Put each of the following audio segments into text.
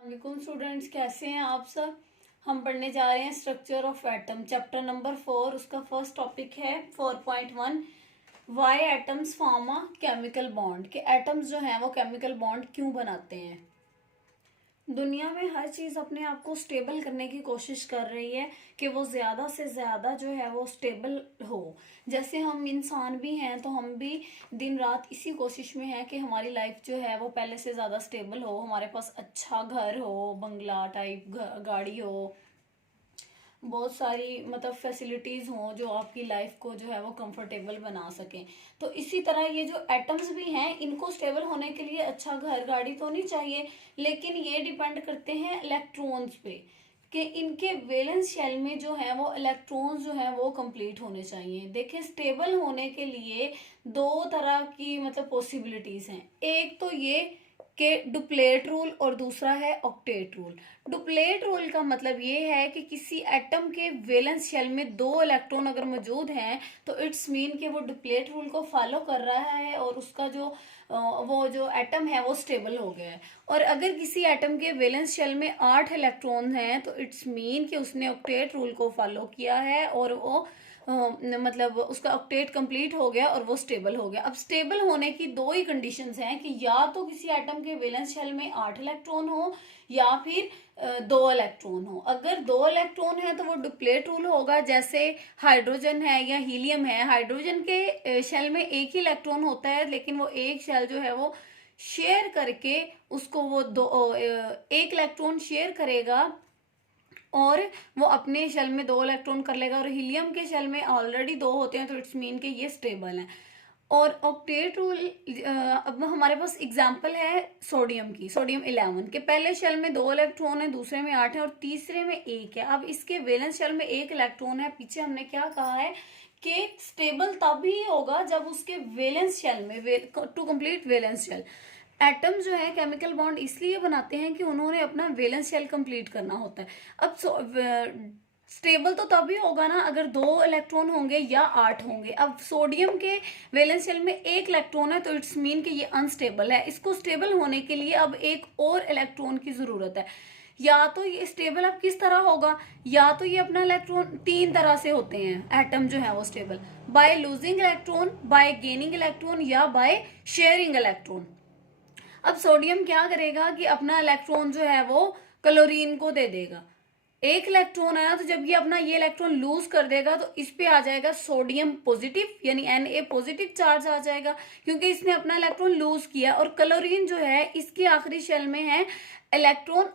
वालेकुम स्टूडेंट्स, कैसे हैं आप सब। हम पढ़ने जा रहे हैं structure of atom, chapter number 4। उसका फर्स्ट टॉपिक है 4.1, why atoms form a chemical bond. कि एटम्स जो हैं वो केमिकल बॉन्ड क्यों बनाते हैं। दुनिया में हर चीज अपने आप को स्टेबल करने की कोशिश कर रही है कि वो ज्यादा से ज्यादा जो है वो स्टेबल हो। जैसे हम इंसान भी हैं तो हम भी दिन रात इसी कोशिश में हैं कि हमारी लाइफ जो है वो पहले से ज्यादा स्टेबल हो, हमारे पास अच्छा घर हो, बंगला टाइप गाड़ी हो, बहुत सारी मतलब फैसिलिटीज हों जो आपकी लाइफ को जो है वो कंफर्टेबल बना सकें। तो इसी तरह ये जो एटम्स भी हैं इनको स्टेबल होने के लिए अच्छा घर गाड़ी तो नहीं चाहिए, लेकिन ये डिपेंड करते हैं इलेक्ट्रॉन्स पे कि इनके वैलेंस शेल में जो है वो इलेक्ट्रॉन्स जो है वो कंप्लीट होने चाहिए। देखिए, स्टेबल होने के लिए दो तरह की मतलब पॉसिबिलिटीज हैं। एक तो ये कि डुप्लेट रूल और दूसरा है ऑक्टेट रूल। डुप्लेट रूल का मतलब ये है कि किसी एटम के वैलेंस शेल में दो इलेक्ट्रॉन अगर मौजूद हैं तो इट्स मीन कि वो डुप्लेट रूल को फॉलो कर रहा है और उसका जो वो जो एटम है वो स्टेबल हो गया है। और अगर किसी एटम के वैलेंस शेल में 8 इलेक्ट्रॉन हैं तो इट्स मीन कि उसने ऑक्टेट रूल को फॉलो किया है और वो मतलब उसका ऑक्टेट कंप्लीट हो गया और वो स्टेबल हो गया। अब स्टेबल होने की दो ही कंडीशंस हैं कि या तो किसी एटम के वैलेंस शेल में 8 इलेक्ट्रॉन हो या फिर 2 इलेक्ट्रॉन हो। अगर 2 इलेक्ट्रॉन है तो वो डुप्लेट रूल होगा। जैसे हाइड्रोजन है या हीलियम है, हाइड्रोजन के शेल में एक ही इलेक्ट्रॉन होता है लेकिन वो एक शेल जो है वो शेयर करके उसको वो एक इलेक्ट्रॉन शेयर करेगा और वो अपने शेल में 2 इलेक्ट्रॉन कर लेगा। और हीलियम के शेल में ऑलरेडी 2 होते हैं तो इट्स मीन कि ये स्टेबल है। और ऑक्टेट रूल, अब हमारे पास एग्जांपल है सोडियम की, सोडियम 11 के पहले शेल में 2 इलेक्ट्रॉन है, दूसरे में 8 है और तीसरे में 1 है। अब इसके वैलेंस शेल में 1 इलेक्ट्रॉन है। पीछे हमने क्या कहा है कि स्टेबल तभी होगा जब उसके वैलेंस शेल में to complete valence shell. Atom जो है केमिकल बॉन्ड इसलिए बनाते हैं कि उन्होंने अपना वैलेंस शेल कंप्लीट करना होता है। अब स्टेबल तो तभी होगा ना अगर 2 इलेक्ट्रॉन होंगे या 8 होंगे। अब सोडियम के वैलेंस शेल में 1 इलेक्ट्रॉन है तो इट्स मीन कि ये अनस्टेबल है। इसको स्टेबल होने के लिए अब एक और इलेक्ट्रॉन की जरूरत है। या तो ये स्टेबल अब किस तरह होगा, या तो ये अपना इलेक्ट्रॉन 3 तरह से होते हैं एटम जो है वो stable, by losing electron, bye gaining electron या बाय शेयरिंग इलेक्ट्रॉन। अब सोडियम क्या करेगा कि अपना इलेक्ट्रॉन जो है वो क्लोरीन को दे देगा। एक इलेक्ट्रॉन है ना, तो जब ये अपना ये इलेक्ट्रॉन लूज कर देगा तो इस पे आ जाएगा सोडियम पॉजिटिव यानी Na पॉजिटिव चार्ज आ जाएगा क्योंकि इसने अपना इलेक्ट्रॉन लूज किया। और क्लोरीन जो है इसके आखिरी शेल में है इलेक्ट्रॉन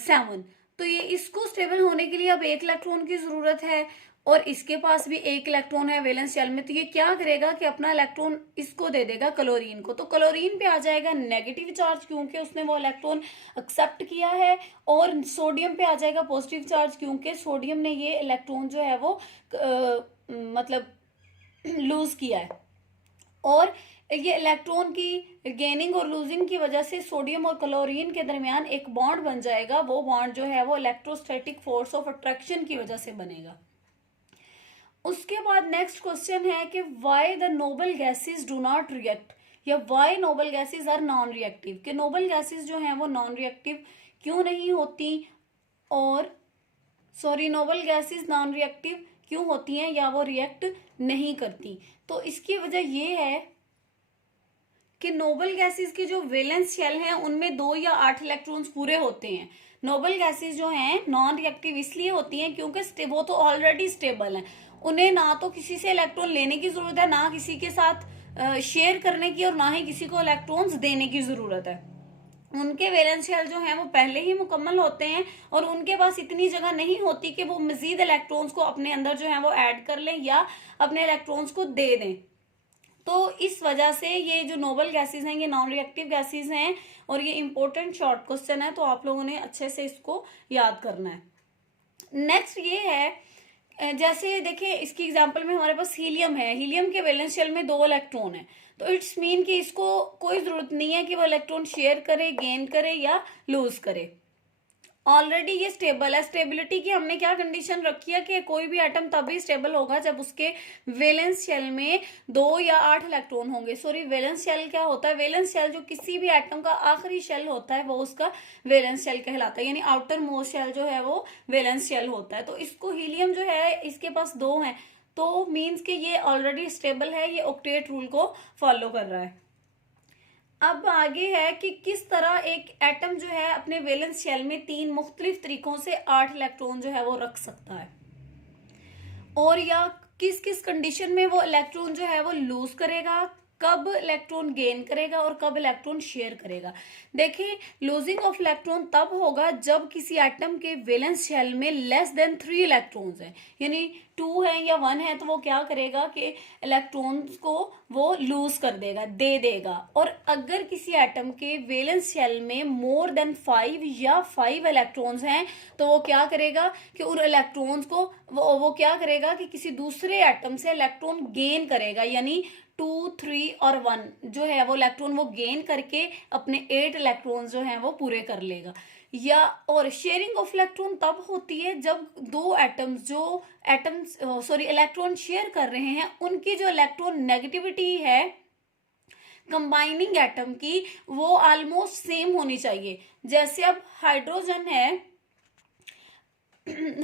7। तो ये इसको स्टेबल होने के लिए अब एक इलेक्ट्रॉन की जरूरत है और इसके पास भी एक इलेक्ट्रॉन है वैलेंस शेल में। तो ये क्या करेगा कि अपना इलेक्ट्रॉन इसको दे देगा क्लोरीन को। तो क्लोरीन पे आ जाएगा नेगेटिव चार्ज क्योंकि उसने वो इलेक्ट्रॉन एक्सेप्ट किया है, और सोडियम पे आ जाएगा पॉजिटिव चार्ज क्योंकि सोडियम ने ये इलेक्ट्रॉन जो है वो मतलब लूज किया है। और ये इलेक्ट्रॉन की गेनिंग और लूजिंग की वजह से सोडियम और क्लोरीन के दरमियान एक बॉन्ड बन जाएगा। वो बॉन्ड जो है वो इलेक्ट्रोस्टैटिक फोर्स ऑफ अट्रैक्शन की वजह से बनेगा। उसके बाद नेक्स्ट क्वेश्चन है कि why the noble gases do not react, या why noble gases are non reactive. कि नोबल गैसेस जो हैं वो नॉन रिएक्टिव क्यों नहीं होती, और sorry noble gases non reactive क्यों होती हैं या वो रिएक्ट नहीं करती। तो इसकी वजह ये है कि नोबल गैसेस के जो वैलेंस शेल हैं उनमें 2 या 8 इलेक्ट्रॉन्स पूरे होते हैं। नोबल गैसेस जो हैं नॉन रिएक्टिव इसलिए होती हैं क्योंकि वो तो ऑलरेडी स्टेबल हैं। उन्हें ना तो किसी से इलेक्ट्रॉन लेने की जरूरत है, ना किसी के साथ शेयर करने की, और ना ही किसी को इलेक्ट्रॉन्स देने की जरूरत है। उनके वैलेंस शेल जो हैं वो पहले ही मुकम्मल होते हैं और उनके पास इतनी जगह नहीं होती कि वो मजीद इलेक्ट्रॉन्स को अपने अंदर जो है वो ऐड कर लें या अपने इलेक्ट्रॉन्स को दे दें। तो इस वजह से ये जो नोबल गैसेस हैं ये नॉन रिएक्टिव गैसेस हैं। और ये इंपॉर्टेंट शॉर्ट क्वेश्चन है तो आप लोगों ने अच्छे से इसको याद करना है। नेक्स्ट ये है, जैसे देखिए इसकी एग्जांपल में हमारे पास हीलियम है। हीलियम के वैलेंस शेल में 2 इलेक्ट्रॉन है तो इट्स मीन कि इसको कोई जरूरत नहीं है कि वो इलेक्ट्रॉन शेयर करे, गेन करे या लूज करे। ऑलरेडी ये स्टेबल है। स्टेबिलिटी की हमने क्या कंडीशन रखी है कि कोई भी एटम तभी स्टेबल होगा जब उसके वैलेंस शेल में 2 या 8 इलेक्ट्रॉन होंगे। सॉरी, वैलेंस शेल क्या होता है? वैलेंस शेल जो किसी भी एटम का आखिरी शेल होता है वो उसका वैलेंस शेल कहलाता है, यानी आउटर मोस्ट शेल जो है वो वैलेंस शेल होता है। तो इसको हीलियम जो है इसके पास 2 हैं, तो मीन्स कि ये ऑलरेडी स्टेबल है, ये ऑक्टेट रूल को फॉलो कर रहा है। अब आगे है कि किस तरह एक एटम जो है अपने वैलेंस शेल में 3 मुख्तलिफ तरीकों से 8 इलेक्ट्रॉन जो है वो रख सकता है, और या किस किस कंडीशन में वो इलेक्ट्रॉन जो है वो लूज करेगा, कब इलेक्ट्रॉन गेन करेगा और कब इलेक्ट्रॉन शेयर करेगा। देखिए, लूजिंग ऑफ इलेक्ट्रॉन तब होगा जब किसी एटम के वैलेंस शेल में लेस देन 3 इलेक्ट्रॉन्स हैं, यानी 2 है या 1 है, तो वो क्या करेगा कि इलेक्ट्रॉन्स को वो लूज कर देगा, दे देगा। और अगर किसी एटम के वैलेंस शेल में मोर देन 5 या 5 इलेक्ट्रॉन्स हैं, तो वो क्या करेगा कि उन इलेक्ट्रॉन्स को वो क्या करेगा कि किसी दूसरे एटम से इलेक्ट्रॉन गेन करेगा, यानी 2, 3 और 1 जो है वो इलेक्ट्रॉन वो गेन करके अपने 8 इलेक्ट्रॉन जो हैं वो पूरे कर लेगा। या और शेयरिंग ऑफ इलेक्ट्रॉन तब होती है जब दो एटम्स इलेक्ट्रॉन शेयर कर रहे हैं, उनकी जो इलेक्ट्रॉन नेगेटिविटी है कंबाइनिंग एटम की वो ऑलमोस्ट सेम होनी चाहिए। जैसे अब हाइड्रोजन है,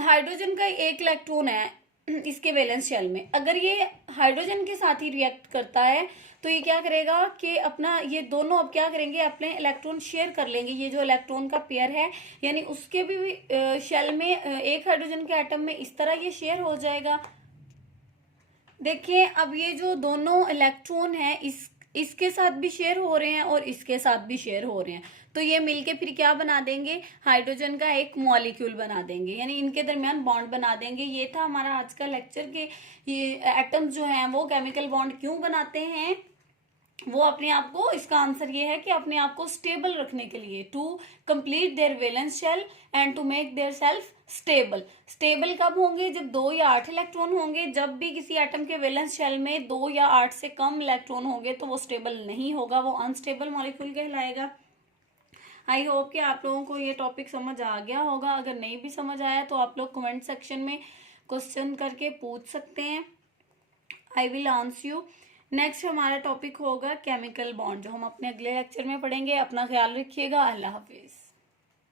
हाइड्रोजन का 1 इलेक्ट्रॉन है इसके वैलेंस शेल में, अगर ये हाइड्रोजन के साथ ही रिएक्ट करता है तो ये क्या करेगा कि अपना ये दोनों अब क्या करेंगे, अपने इलेक्ट्रॉन शेयर कर लेंगे। ये जो इलेक्ट्रॉन का पेयर है, यानी उसके भी शेल में एक हाइड्रोजन के एटम में इस तरह ये शेयर हो जाएगा। देखिए, अब ये जो दोनों इलेक्ट्रॉन है इसके साथ भी शेयर हो रहे हैं और इसके साथ भी शेयर हो रहे हैं, तो ये मिलके फिर क्या बना देंगे, हाइड्रोजन का एक मॉलिक्यूल बना देंगे, यानी इनके दरमियान बॉन्ड बना देंगे। ये था हमारा आज का लेक्चर के ये एटम्स जो हैं वो केमिकल बॉन्ड क्यों बनाते हैं। वो अपने आप को, इसका आंसर ये है कि अपने आप को स्टेबल रखने के लिए, to complete their valence shell and to make their self stable. Stable कब होंगे, जब 2 या 8 इलेक्ट्रॉन होंगे। जब भी किसी एटम के वैलेंस शेल में 2 या 8 से कम इलेक्ट्रॉन होंगे तो वो स्टेबल नहीं होगा, वो अनस्टेबल मॉलिक्यूल कहलाएगा। आई होप कि आप लोगों को ये टॉपिक समझ आ गया होगा। अगर नहीं भी समझ आया तो आप लोग कमेंट सेक्शन में क्वेश्चन करके पूछ सकते हैं, I will answer you. Next हमारा टॉपिक होगा केमिकल बॉन्ड, जो हम अपने अगले लेक्चर में पढ़ेंगे। अपना ख्याल रखिएगा। अल्लाह हाफिज।